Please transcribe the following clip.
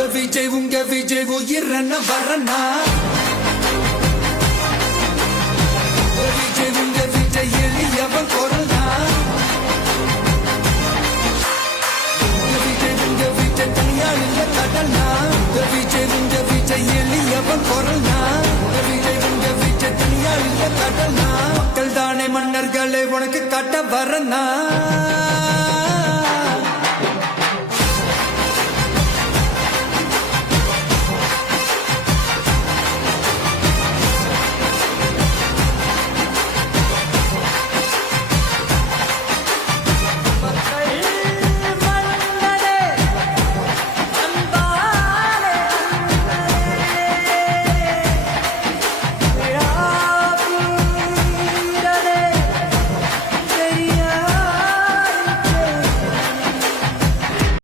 உங்க விஜய் உயிரன வரனா உங்க விஜய் எளியவன் குரல்னா உங்க விஜய் தனியாள் இல்ல கடல்னா உங்க விஜய் எளியவன் குரல்னா உங்க விஜய் தனியாள் இல்ல கடல்னா மக்கள் தானே மன்னர்களே உனக்கு கட்ட வரனா